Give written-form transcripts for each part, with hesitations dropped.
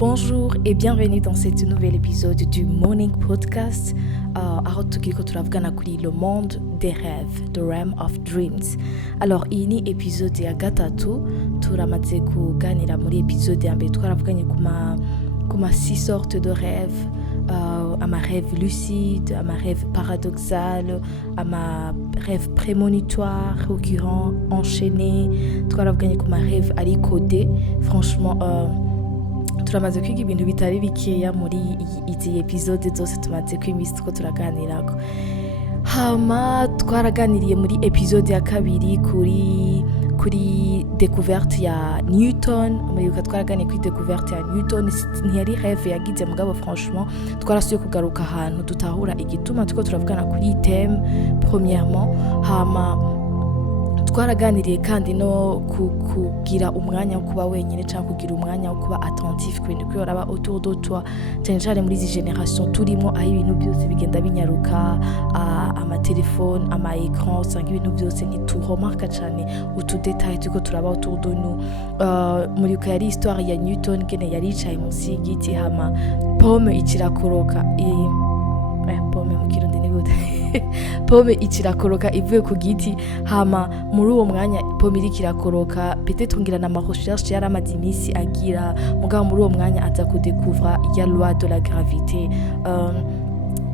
Bonjour et bienvenue dans cet nouvel épisode du Morning Podcast. Aho tukiriko turavugana kuri le monde des rêves, the realm of dreams. Alors iyi ni episode ya gatatu, turamaze kuganira muri episode ya mbere twaravuganye kuma 6 sortes de rêves, à ma rêve lucide, à ma rêve paradoxal, à ma rêve prémonitoire, récurrent, enchaîné. Twaravuganye kuma rêve ari codé. Franchement turamaze kwiga ibintu bitari bikeya muri izi episode zose tumaze kwimisi tuko turaganirako. Hama twaraganiriye muri episode ya kabiri kuri découverte ya Newton. Muribuka twaraganiye kuri découverte ya Newton, ntiyari rêve yagize mugabo franchement twarasuye kugaruka ahantu dutahura igituma tuko turavugana kuri thème premièrement. Hama twaraganiriye kandi no kugira umwanya wo kuba wenyine cyangwa kugira umwanya wo kuba attentif ku bintu bikoraba autour de toi, cyane cyane muri izi generation turimo aho ibintu byose bigenda binyaruka, amatelefone, ama-écran, usanga ibintu byose ntituremarka cyane utudetaye tuko turaba autour de nous. Muri yari histoire ya Newton gene yari yicaye munsi y'igiti, hama pomme ikirakoroka pomme mu kirundi ni gute pomme ikirakoroka ivuye ku giti, hama muri uwo mwanya pomme ikirakoroka peut-être ngira na recherche yaramaze iminsi agira mugabo muri uwo mwanya aza kudécouvrir ya loi de la gravité.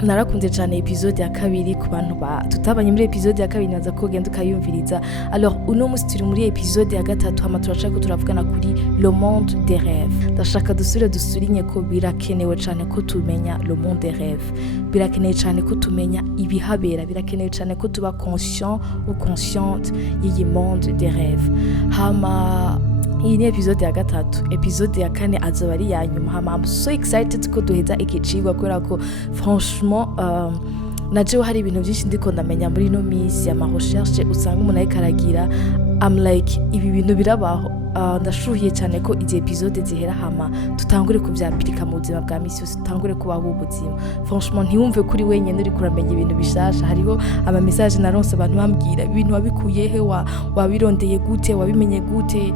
Narakunze cyane episode ya kabiri ku bantu tutabanye muri episode ya kabiri naza kugenda ukayumviriza. Alors uno musi turi muri episode ya gatatu, hama turashaka turavugana kuri le monde des rêves. Ndashaka dusurinye ko birakenewe cyane ko tumenya le monde des rêves, birakenewe cyane ko tumenya ibihabera, birakenewe cyane ko tuba conscient ou consciente y'iyi monde des rêves. Hama iyi ni episode ya gatatu. Episode ya kane azoba ari ya nyuma. Hama I'm so excited ko duheza ikicigwa kubera ko franchement naje hari ibintu byinshi ndiko ndamenya muri no minsi ya ma recherche usanga umuntu ariko aragira. I'm like ibi bintu birabaho. Ndashuhiye cyane ko izi episode zihera, hama tutangure kuvyapirika mu buzima bwa misi yose, tutangure kubaho ubuzima. Franchement ntiwumve kuri wenyine uri kuramenya ibintu bishasha. Hariho ama message naronse abantu bambwira ibintu wabikuye he, wabirondeye gute, wabimenye gute.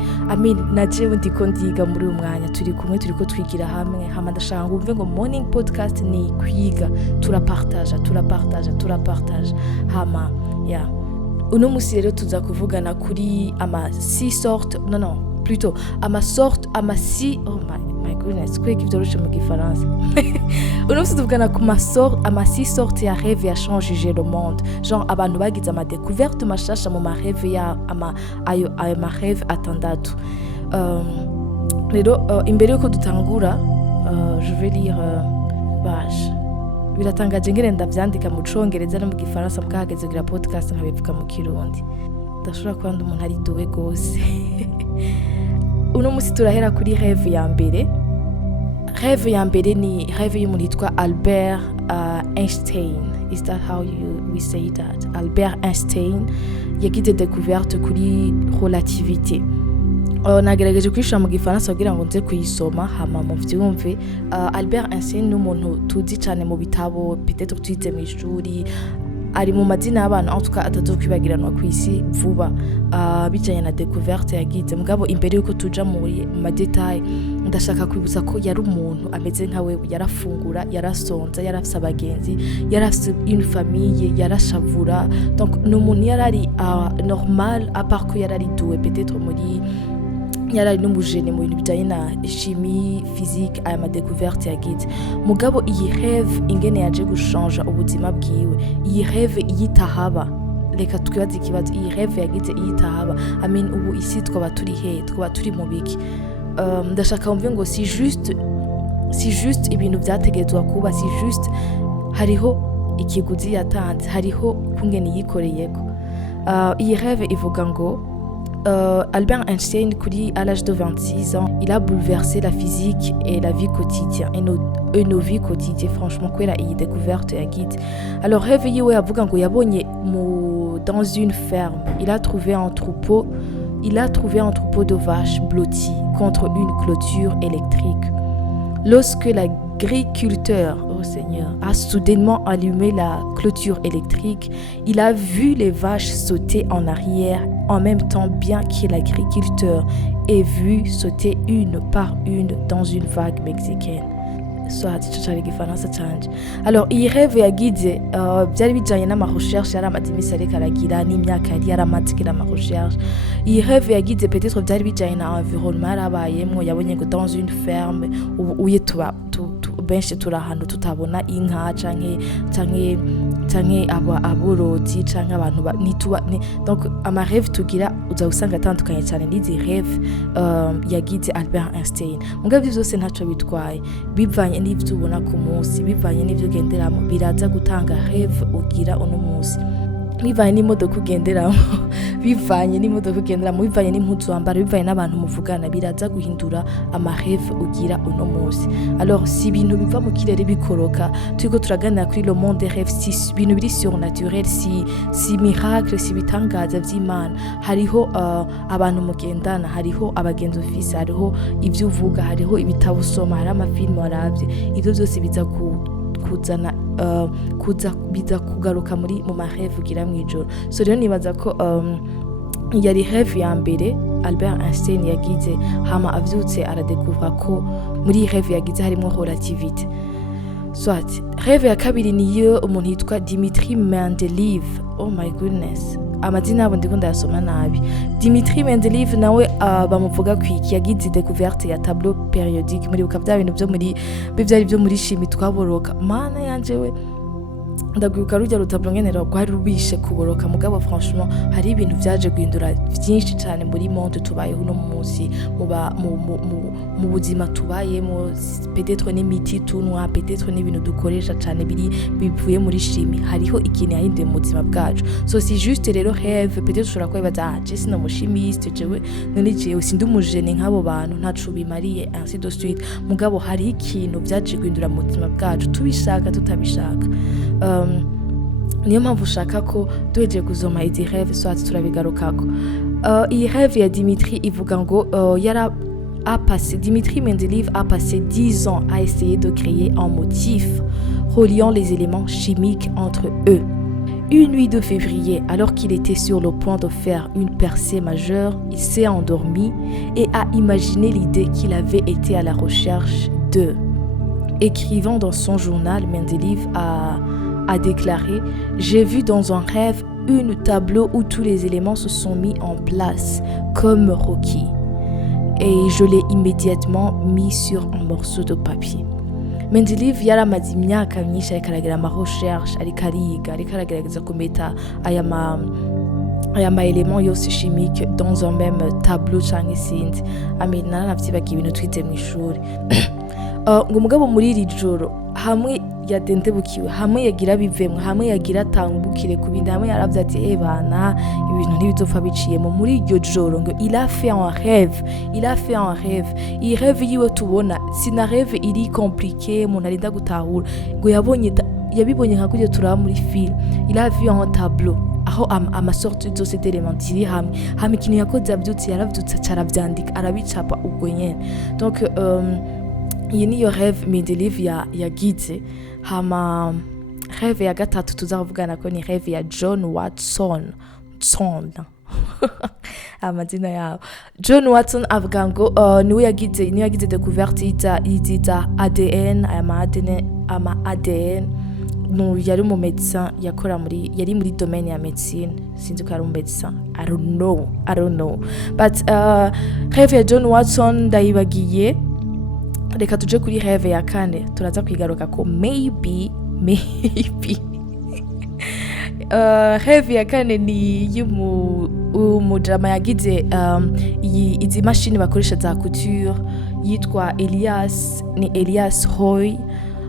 Naje ndiko ndiga muri uyu mwanya, turi kumwe turiko twigira hamwe. Hama ndashaka ngumve ngo morning podcast ni kwiga, turapartage. Hama uno musi rero tuza kuvugana kuri ama 6 sortes, plutôt ama 6, oh my goodness, kweki vyoroshe mu gifaransa. Uno musi tuvugana ku ama 6 sortes ya rêve ya changer le monde. Genre abantu bagize ama découverte mashasha mu ma rêve ya ayo ma rêve atandatu. Rero imbere yuko dutangura je vais lire biratangaje ngere ndavyandika mu Congereza no mu Gifaransa mukahageze kugira podcast nkabivuga mu Kirundi. Ndashobora kuba umuntu ari duwe gose. Uno musi turahera kuri rêve ya mbere. Rêve ya mbere ni rêve y'umuntu yitwa Albert Einstein. Is that how we say that? Albert Einstein yagize découverte kuri relativité. Nagerageje kwishura mu Gifaransa kugira ngo nze kuyisoma hama mu vyumve. Albert Einstein ni umuntu tuzi cyane mu bitabo, peut-être twize mu ishuri, ari mu mazina y'abantu en tout cas atazokwibagiranwa ku isi vuba bijanye na découverte yagize. Mugabo imbere yuko tuja mu madetail, ndashaka kwibutsa ko yari umuntu ameze nkawe, yarafungura, yarasonza, yarafise abagenzi, yarafise une famille, yarashavura. Donc ni umuntu yarari normal à part ko yarari doué peut-être muri yarari n'umujene mu bintu bijanye na chimie, physique, aya ma découverte yagize. Mugabo iyi rêve ingene yaje gushanja ubuzima bwiwe, iyi rêve yitahaba. Reka twibaze ikibazo, iyi rêve yagize yitahaba. Ubu isi twaba turi he, twaba turi mu biki? Ndashaka umve ngo si juste ibintu byategetswe kuba, si juste hariho ikiguzi yatanze, hariho kungene yikoreyeko. Iyi rêve ivuga ngo Albert Einstein, à l'âge de 26 ans, il a bouleversé la physique et la vie quotidienne et nos vies quotidiennes. Franchement, quoi il découverte ya guide. Alors réveillé ouais avuga ngo yabonye dans une ferme, il a trouvé un troupeau de vaches blotties contre une clôture électrique. Lorsque l'agriculteur, oh Seigneur, a soudainement allumé la clôture électrique, il a vu les vaches sauter en arrière en même temps bien que l'agriculteur et vu sauter une par une dans une vague mexicaine. Soit ico cari igifaransa canje. Alors iyi rêve yagize byari bijanye n'amarecherche yari amaze imisi ariko aragira n'imyaka yari yaramaze igira amarecherche. Iyi rêve yagize peut-être byari bijanye na environnement yarabayemwo, yabonye ngo dans une ferme uye tuba benshi turi ahantu tutabona inka canke aborozi canke abantu donc amarêve tugira uza usanga atandukanye cyane n'izi rêve yagize Albert Einstein. Mugabo ivyo vyose ntaco bitwaye, bivanye n'ivyo ubona ku munsi, bivanye n'ivyo ugenderamo, biraza gutanga rêve ugira uno munsi. Bivanye n'imodoka ugenderamo, bivanye n'impuzu wambara, bivanye n'abantu muvugana, biraza guhindura amarêve ugira uno munsi. Alors si ibintu biva mu kirere bikoroka, turiko turaganira kuri le monde des rêves, si ibintu biri surnaturel, si miracle, si bitangaza vy'Imana, hariho abantu mugendana, hariho abagenzi ufise, hariho ivyo uvuga, hariho ibitabo usoma, hari amafilme waravye, ivyo vyose biza kuzana biza kugaruka mu marêve ugira mw'ijoro. So rero nibaza ko yari rêve ya mbere Albert Einstein yagize, hama avyutse aradekuvra ko muri rêve yagize harimo relativité. Soit rêve ya kabiri niyo umuntu yitwa Dimitri Mendeleev. Oh my goodness, amazina yabo ndiko ndayasoma nabi. Dimitri Mendeleev nawe bamuvuga kwiki yagize découverte ya tableau périodique, muri bukavya bintu byo muri chimie twaboroka. Mana yanje we ndagwibuka rujya rutablo ngene rwari rubishe kuboroka, mugabo franchement hari ibintu vyaje guhindura vyinshi cyane muri monde tubayeho no munsi mu buzima tubayemo, peut-être n'imiti tunwa, peut-être n'ibintu dukoresha cyane bivuye muri chimie, hariho ikintu yahinduye mu buzima bwacu. So si juste rero rêve, peut-être ushobora kwibaza je sino mushimiste jewe none jewe sindi umujene nk'abo bantu ntacu bimariye ainsi de suite, mugabo hari ikintu vyaje guhindura mu buzima bwacu tubishaka tutabishaka. Niyo mpamvu ushaka ko duhejeje kuzoma izi rêve soit turabigarukako. Iyi rêve ya Dimitri ivuga ngo Dimitri Mendeleev a passé 10 ans à essayer de créer un motif reliant les éléments chimiques entre eux. Une nuit de février, alors qu'il était sur le point de faire une percée majeure, il s'est endormi et a imaginé l'idée qu'il avait été à la recherche de. Écrivant dans son journal, Mendeleev a déclaré « J'ai vu dans un rêve un tableau où tous les éléments se sont mis en place, comme Rocky. Et je l'ai immédiatement mis sur un morceau de papier. » Mendeleev yaramaze imyaka myinshi ariko aragira amarecherche, ariko aragerageza kumeta aya ma éléments yose chimique dans un même tableau canke sindi. Amina navyibagiye ibintu twize mw'ishuri. Ngo umugabo muri iri joro hamwe yadendebukiwe, hamwe yagira bivemwe, hamwe yagira atangukire ku bindi, hamwe yaravye ati bana ibintu ntibizopfa biciyemo. Muri iryo joro ngo il a fait un rêve. Iyi rêve yiwe tubona sina rêve iri compliqué umuntu arinda gutahura, ngo yabibonye nka kurya turaba muri film. Il a vu un tableau aho amasorte zose d'éléments ziri hamwe ikintu yakoze yavyutse yaravyutse caravyandika arabicapa ubwo nyene. Donc iyi niyo rêve Mendeleev yagize. Hama rêve ya gatatu tuzavugana ko ni rêve ya John Watson. Amazina yabo. John Watson avuga ngo niwe yagize découverte yita ADN, ama ADN. No, yari mu médecin yakora yari muri domaine ya médecine, sinzi ko ari mu médecin, I don't know. But rêve ya John Watson ndayibagiye. Reka tuje kuri rêve ya kane, turaza kwigaruka ko maybe rêve ya kane ni y'umujama yagize izi mashini bakoresha za couture, yitwa Elias Roy.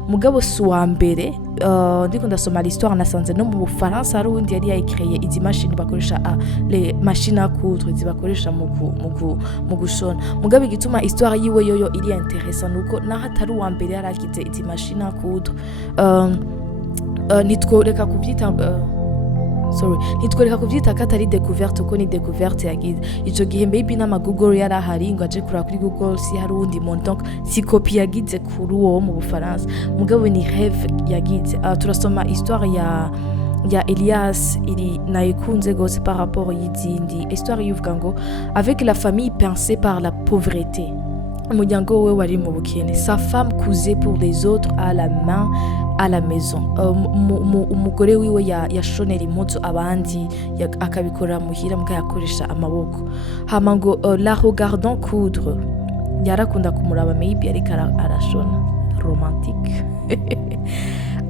Mugabo si uwa mbere, ndiko ndasoma l'histoire nasanze no mu Bufaransa hari uwundi yari yayikreye izi mashini bakoresha les machines à coudre zibakoresha mu gushona. Mugabo igituma histoire yiwe yoyo iri intéressant nuko naho atari uwa mbere yaragize izi machines à coudre. Nitworeka kuvyita ko atari découverte ko ni découverte yagize. Ico gihe maybe n'ama Google yari ahari ngo aje kuraba kuri Google si hari uwundi muntu, donc si copie yagize kuri uwo mu Bufaransa. Mugabo ni rêve yagize. Turasoma histoire ya Elias iri nayikunze gose par rapport y'izindi histoire y'uvuga ngo avec la famille pincée par la pauvreté. Umuryango we wari mu bukene. Sa femme cousait pour les autres à la main à la maison. Umugore wiwe yashonera impuzu abandi akabikora muhira mbwa yakoresha amaboko. Hama ngo la regardant coudre. Yarakunda kumuraba maybe ariko arashona. Romantique.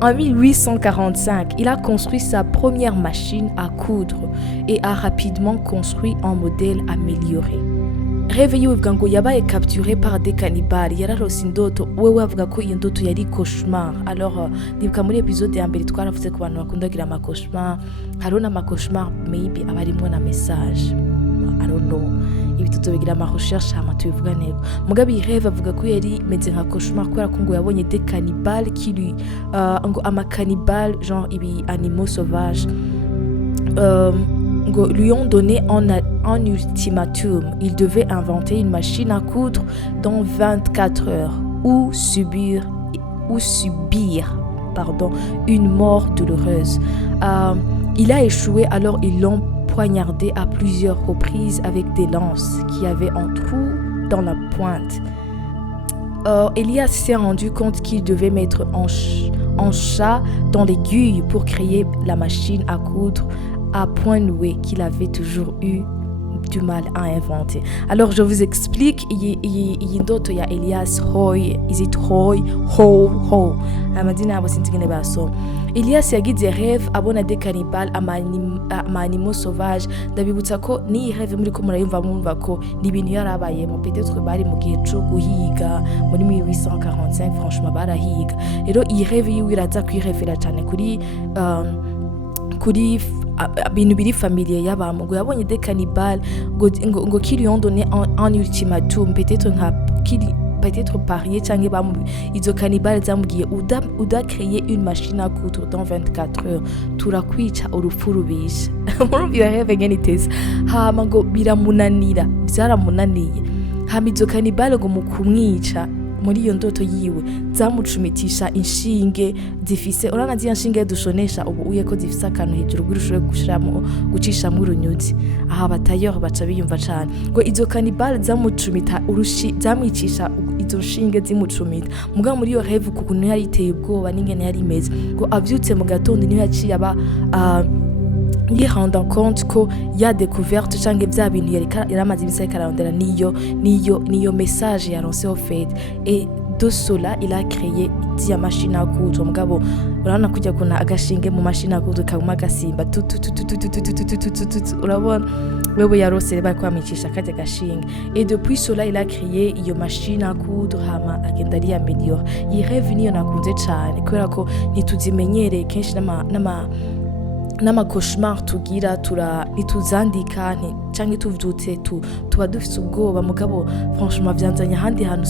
En 1845, il a construit sa première machine à coudre et a rapidement construit un modèle amélioré. Rêve yivuga ngo yabaye capturé par des cannibales, yararose indoto, wewe avuga ko iyo ndoto yari cauchemar. Alors ndibuka muri episode ya mbere twaravuze ku bantu bakundagira ama cauchemar, hariho n'ama cauchemar maybe abarimwo na message. I don't know. Ibi tuzobigira ama recherche hama tubivuga nego. Mugabe Rêve avuga ko yari meze nka cauchemar kubera ko ngo yabonye des cannibales qui lui ngo ama cannibales genre ibi animaux sauvages lui ont donné un ultimatum. Il devait inventer une machine à coudre dans 24 heures ou subir une mort douloureuse. Il a échoué, alors ils l'ont poignardé à plusieurs reprises avec des lances qui avaient un trou dans la pointe. Elias s'est rendu compte qu'il devait mettre un chat dans l'aiguille pour créer la machine à coudre à point noué qu'il avait toujours eu du mal à inventer. Alors je vous explique, ndoto ya Elias Hoy, is it Hoy, Ho, amadina abo sinzigene baso. Elias yagize rêve abona des cannibales ama animaux sauvages. Ndabibutsa ko ni rêve muri ko murayumva mumva ko ni ibintu yarabaye mu peut-être bari mu gihe cyo guhiga muri 1845 franchement barahiga. Rero iyi rêve yiwe iraza kwirefera cyane kuri bintu biri familier y'abantu ngo yabonye des cannibales ngo qui lui ont donné un ultimatum peut-être parier cyangwa izo cannibales zamubwiye uda créer une machine à coudre dans 24 heures turakwica urupfu rubishe. Muri iyo rêve ngene iteze hama ngo byaramunaniye hama izo cannibales ngo mu kumwica muri iyo ndoto yiwe zamucumitisha inshinge zifise urana ziya nshinge dushonesha ubu uye ko zifise akantu hejuru gushobora gucishamwe urunyuzi aha batayor baca biyumva cyane ngo izo cannibales zamucumita zamwicisha izo nshinge zimucumita muga muri iyo rêve kukuntu yari iteye ubwoba n'ingene yari imeze ngo avyutse mu gatondo niho yaciye aba il rendant compte ko ya découverte cyangwa bya bintu yaramaze ibisa karandera niyo message yaronse au fait et de cela il a créé dia machine à coudre mugabo urabona kujya kuna agashinge mu machine à coudre kaguma gasimba urabona wewe yarose bari kwamicisha kajya gashinge et depuis cela il a créé iyo machine à coudre hama agenda ari améliore. Iyi rêve niyo nakunze cyane kubera ko ntituzimenyereye kenshi n'ama cauchemar tugira nituzandika cyangwa tuvyutse tuba dufite ubwoba mugabo franchement byanzanye ahandi hantu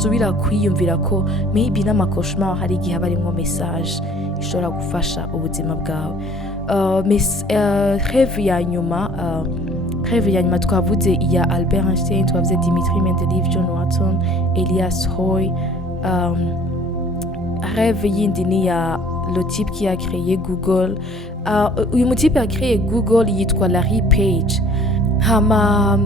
subira kwiyumvira ko maybe n'ama cauchemar hari igihe barimo message ishobora gufasha ubuzima bwawe. Rêve ya nyuma twavuze iya Albert Einstein, twavuze Dimitri Mendeleev, John Watson, Elias Hoy. Rêve yindi ni ya le type qui a créé Google. Uyu type a créé Google yitwa Larry Page. Hama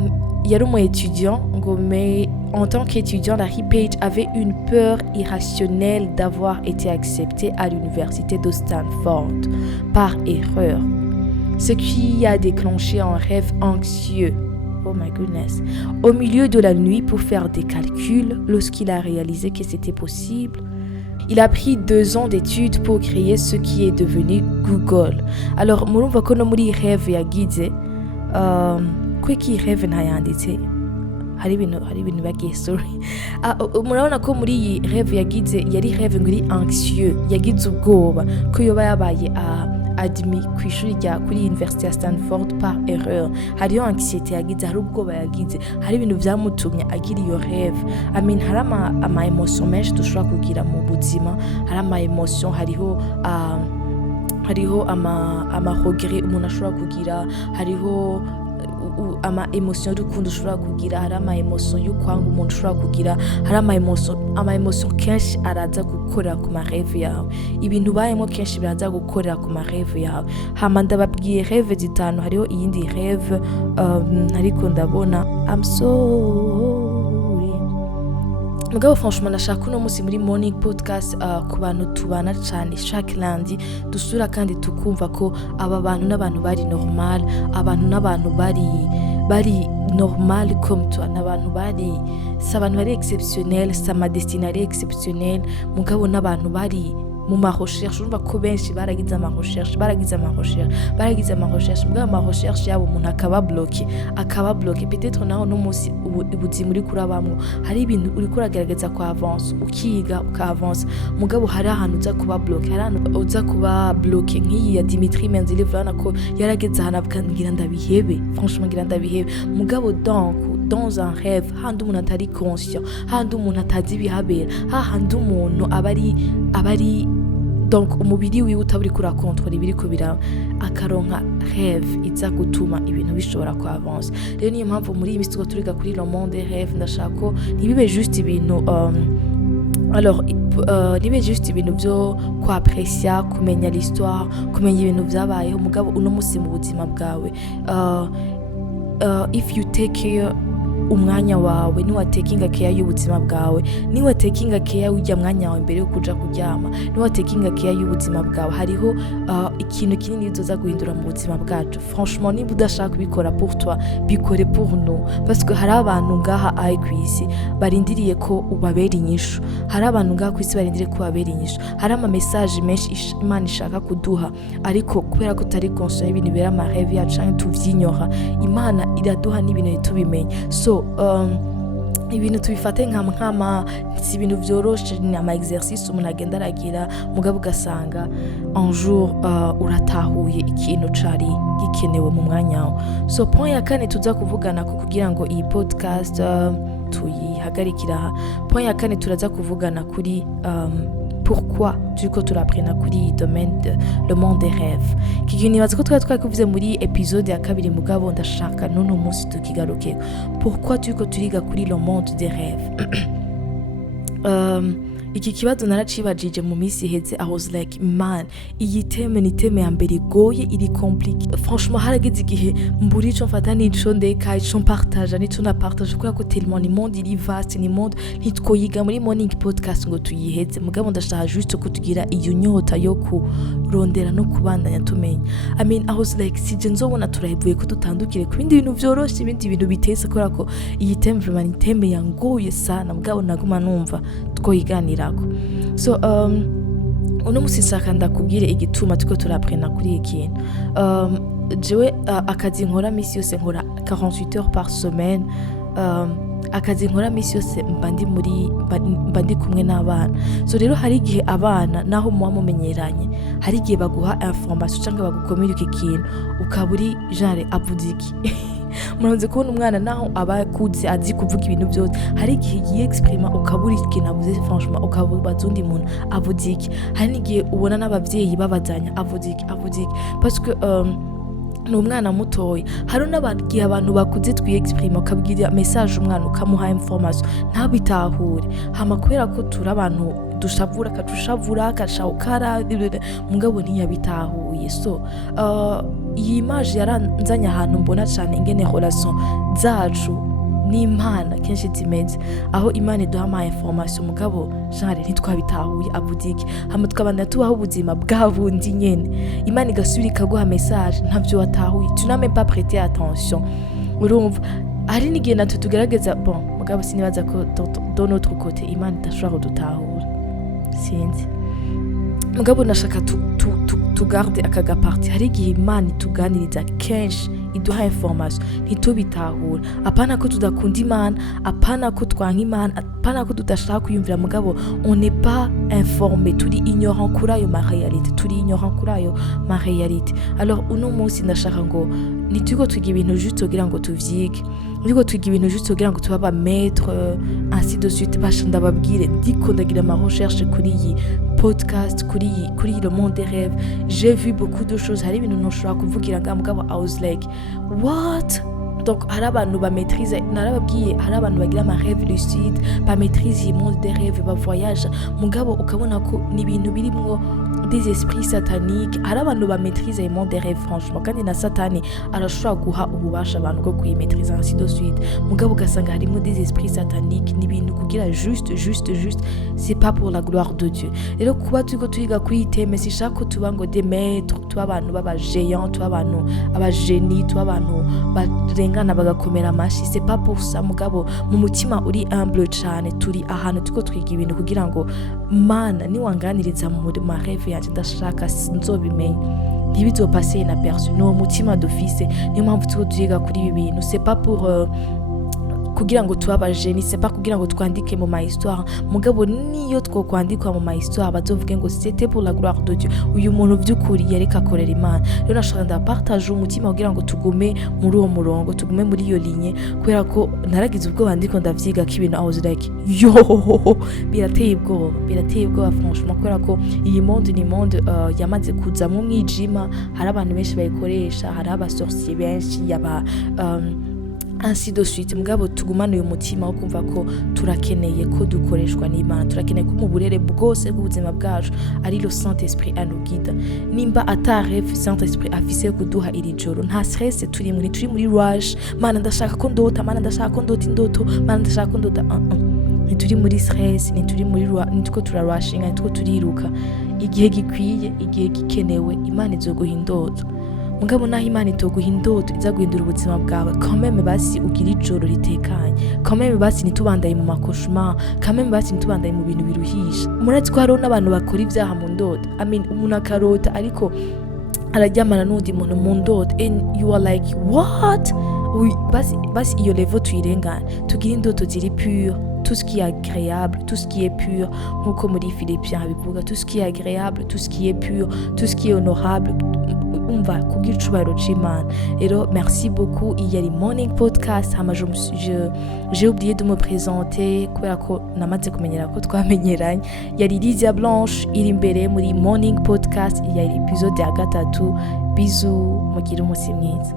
yari umu étudiant mais en tant qu'étudiant Larry Page avait une peur irrationnelle d'avoir été accepté à l'université de Stanford par erreur, ce qui a déclenché un rêve anxieux. Oh my goodness. Au milieu de la nuit pour faire des calculs, lorsqu'il a réalisé que c'était possible, il a pris 2 ans d'études pour créer ce qui est devenu Google. Alors, murumva ko no muri rêve yagize kweki rêve ntayanditse hari ibintu bagiye sorry. Murabona ko muri iyi rêve yagize yari rêve nguri anxieux, yagize ubwoba ko yoba yabaye admis kwishuri kuri université ya Stanford par erreur. Hariyo anxiété yagize, hari ubwoba yagize, hari ibintu byamutumye agira iyo rêve. Hari ama emotion menshi dushobora kugira mu buzima, hari ama emotion, hariho ama regret umuntu ashobora kugira, hariho ama emotion y'urukundo ushobora kugira, hari ama emotion y'ukwanga umuntu ushobora kugira, hari ama emotion kenshi araza gukorera ku mareve yawe, ibintu ubayemo kenshi biraza gukorera ku mareve yawe. Hama ndababwiye reve zitanu, hariho iyindi reve ariko ndabona I'm sorry. Mugabo franchement nashaka uno munsi muri morning podcast ku bantu tubana cyane chaque lundi dusura kandi tukumva ko aba bantu n'abantu bari normal, abantu n'abantu bari normal comme toi, n'abantu bari exceptionnel, sa ma destinée ari exceptionnel, mugabo n'abantu bari mu ma recherche. Urumva ko benshi baragize ama recherche mugabo ama recherche yabo umuntu akaba bloqué peut-être naho no munsi ubuzima uri kurabamwo hari ibintu uri kuragerageza ku avance ukiga ukaavance, mugabo hari ahantu uza kuba bloqué, hari ahantu uza kuba bloqué nk'iyi ya Dimitri Menzilov urabona ko yarageze ahantu avuga ndabihebe, franchement ngira ndabihebe, mugabo donc dans un rêve handi umuntu atari conscient, handi umuntu atazi ibihabera, handi umuntu abari donc umubiri wiwe utaburi kura contrôle ibiriko biraba, akaronka rêve iza gutuma ibintu bishobora ku avance. Rero niyo mpamvu muri iyi misi turiga kuri le monde des rêves, ndashaka ko ntibibe juste ibintu nibe juste ibintu byo kwaprecia, kumenya l'histoire, kumenya ibintu byabayeho, mugabo uno musi mu buzima bwawe if you take care umwanya wawe, niwa taking care y'ubuzima bwawe, niwa taking care ujya mwanya wawe mbere yo kuja kuryama, niwa taking care y'ubuzima bwawe, hariho ikintu kinini bizoza guhindura mu buzima bwacu. Franchement niba udashaka kubikora pour toi, bikore pour nous, parce que hari abantu ngaha ari kwisi barindiriye ko ubabera inyishu, hari abantu ngaha kwisi barindiriye ko ubabera inyishu, hari ama message menshi Imana ishaka kuduha, ariko kubera ko utari conscient y'ibintu bera ma rêve yacu canke tuvyinyora, Imana iraduha n'ibintu ntitubimenye. So ibintu tubifate nkama si ibintu vyoroshe, ni ama exercice umuntu agenda aragira, mugabo ugasanga un jour uratahuye ikintu cari gikenewe mu mwanya wawe. So point ya kane tuza kuvugana ko kugira ngo iyi podcast tuyihagarikira, point ya kane turaza kuvugana kuri pourquoi turiko turaprena kuri domaine de le monde des rêves. Kigiye nibaza ko twakavuze muri episode ya kabiri, mugabo ndashaka nono munsi tukigaruke pourquoi turiko turiga kuri le monde des rêves. Iki kibazo naracibajije mu misi heze, I was like man, iyi teme ni teme ya mbere igoye, iri compliqué. Franchement harageze igihe mburi ico mfata n'ico ndeka ico partage n'ico na partage kubera ko tellement ni monde iri vaste, ni monde ntitwoyiga muri morning podcast ngo tuyiheze, mugabo ndashaka juste ko tugira iyo nyota yo kurondera no kubandanya tumenya. I mean I was like sije nzobona turahevuye ko tutandukire ku bindi bintu vyoroshe, ibindi bintu bitese kubera ko iyi teme vraiment ni teme yangoye sana, mugabo naguma numva twoyiganira. So uno musi saka ndakubwire igituma tuko turaprena kuri ikintu. Jewe akazi nkora misi yose nkora 48 heures par semaine, akazi nkora misi yose mba ndi kumwe n'abana. So rero hari igihe abana naho muba mumenyeranye, hari igihe baguha information cyangwa bagukomera ikintu ukaburi genre avudiki muranze kubona umwana naho aba kuzi azi kuvuga ibintu byose, hari igihe yiexprima ukabura ikintu avuze, franchement ukabaza undi muntu avuze iki, hari n'igihe ubona n'abavyeyi babazanya avuze iki parce que ni umwana mutoya. Hari n'abagiye abantu bakuze twiexprima ukabwira message umwana ukamuha information ntabitahure, hama kubera ko turi abantu dushavura akashawukara mugabo ntiyabitahuye. So iyi image yaranzanye ahantu mbona cyane ingene relation zacu n'Imana kenshi zimeze, aho Imana iduha ama information mugabo genre ntitwabitahuye abudiki, hama tukabanda tubaho ubuzima bwabundi nyene, Imana igasubira ikaguha message ntavyo watahuye, tu n'as même pas prêté attention. Urumva hari n'igihe natwe tugerageza bon, mugabo sinibaza ko dans notre côté Imana idashobora kudutahura sinzi, mugabo nashaka tugarde akaga parti. Hari igihe Imana ituganiriza kenshi iduha information ntitubitahura, apana ko tudakunda Imana, apana ko twanka Imana, apana ko tudashaka kuyumvira, mugabo on n'est pas informé, turi ignorant kuri ayo ma réalité. Alors uno munsi ndashaka ngo nituko twiga ibintu juste kugira ngo tuvyige, niko twiga ibintu juste kugira ngo tuba maître ainsi de suite. Basha ndababwire ndiko ndagira ma recherche kuri iyi podcast, kuri le monde des rêves, j'ai vu beaucoup de choses, hari ibintu ntushobora kuvugira nga mugabo I was like what donc hari abantu bametrize narababwiye hari abantu bagira ama rêve lucide bametrize monde des rêves bavoyage mugabo ukabona ko ni ibintu birimwo des esprits sataniques hari abantu bametrize monde des rêves franchement kandi na satani arashobora guha ububasha abantu bwo kuyimetrize ainsi de suite mugabo ugasanga harimo des esprits sataniques ni ibintu kugira juste c'est pas pour la gloire de Dieu rero kuba turiko turiga kuri iteme sishaka ko tuba ngo des maîtres tuba abantu baba géants tuba abantu aba génie tuba abantu barengana bagakomera amashi c'est pas pour ça mugabo mu mutima uri humble cyane turi ahantu turiko twiga ibintu kugira ngo mana ni wanganiriza mu ma rêve yanje ndashaka nzobimenya ntibizopase inaperçu no mutima d'office niyo mpamvu turiko twiga kuri ibi bintu c'est pas pour kugira ngo tuba génie c'est pas kugira ngo twandike mu ma histoire mugabo niyo twokwandikwa mu ma histoire bazovuge ngo c'était pour la gloire de Dieu uyu muntu vy'ukuri yareka akorera Imana rero nashaka ndapartage umutima kugira ngo tugume muri uwo murongo tugume muri iyo ligne kubera ko naragize ubwo bandiko ndavyiga ko ibintu I was like yo birateye ubwoba franchement kubera ko iyi monde ni monde yamaze kuza mu mwijima hari abantu benshi bayikoresha hari aba sorciers benshi yaba ainsi de suite mugabo tugumana uyu mutima wo kumva ko turakeneye ko dukoreshwa n'Imana turakeneye ko mu burere bwose bw'ubuzima bwacu ari le Saint-Esprit anugida nimba ataref Saint-Esprit afise kuduha iri joro nta stress turi muri rush mana ndashaka ko ndota indoto mana ndashaka ko ndota ntituri muri stress ntituri muri nitwo turarushinga nitwo turiruka igihe gikwiye igihe gikenewe Imana izoguha indoto mugabo naho Imana itoguha indoto iza guhindura ubuzima bwawe quand même basi ugira ijoro ritekanye quand même basi nitubandaye mu makoshma quand même basi nitubandaye mu bintu biruhisha murazi ko hariho n'abantu bakora ibyaha mu ndoto umuntu akarota ariko araryamana n'undi muntu mu ndoto and you are like what basi iyo level tuyirengana tugira indoto ziri pure tout ce qui est agréable, tout ce qui est pur, comme dit Philippiens, tout ce qui est agréable, tout ce qui est pur, tout ce qui est honorable, on va kugira icubahiro c'Imana. Rero merci beaucoup, il y a les morning podcast, j'ai oublié de me présenter kubera ko namaze kumenyera ko twamenyeranye. Yari Lydia Blanche iri imbere muri morning podcast, il y a l'épisode ya gatatu. Bisous, mugire umunsi mwiza.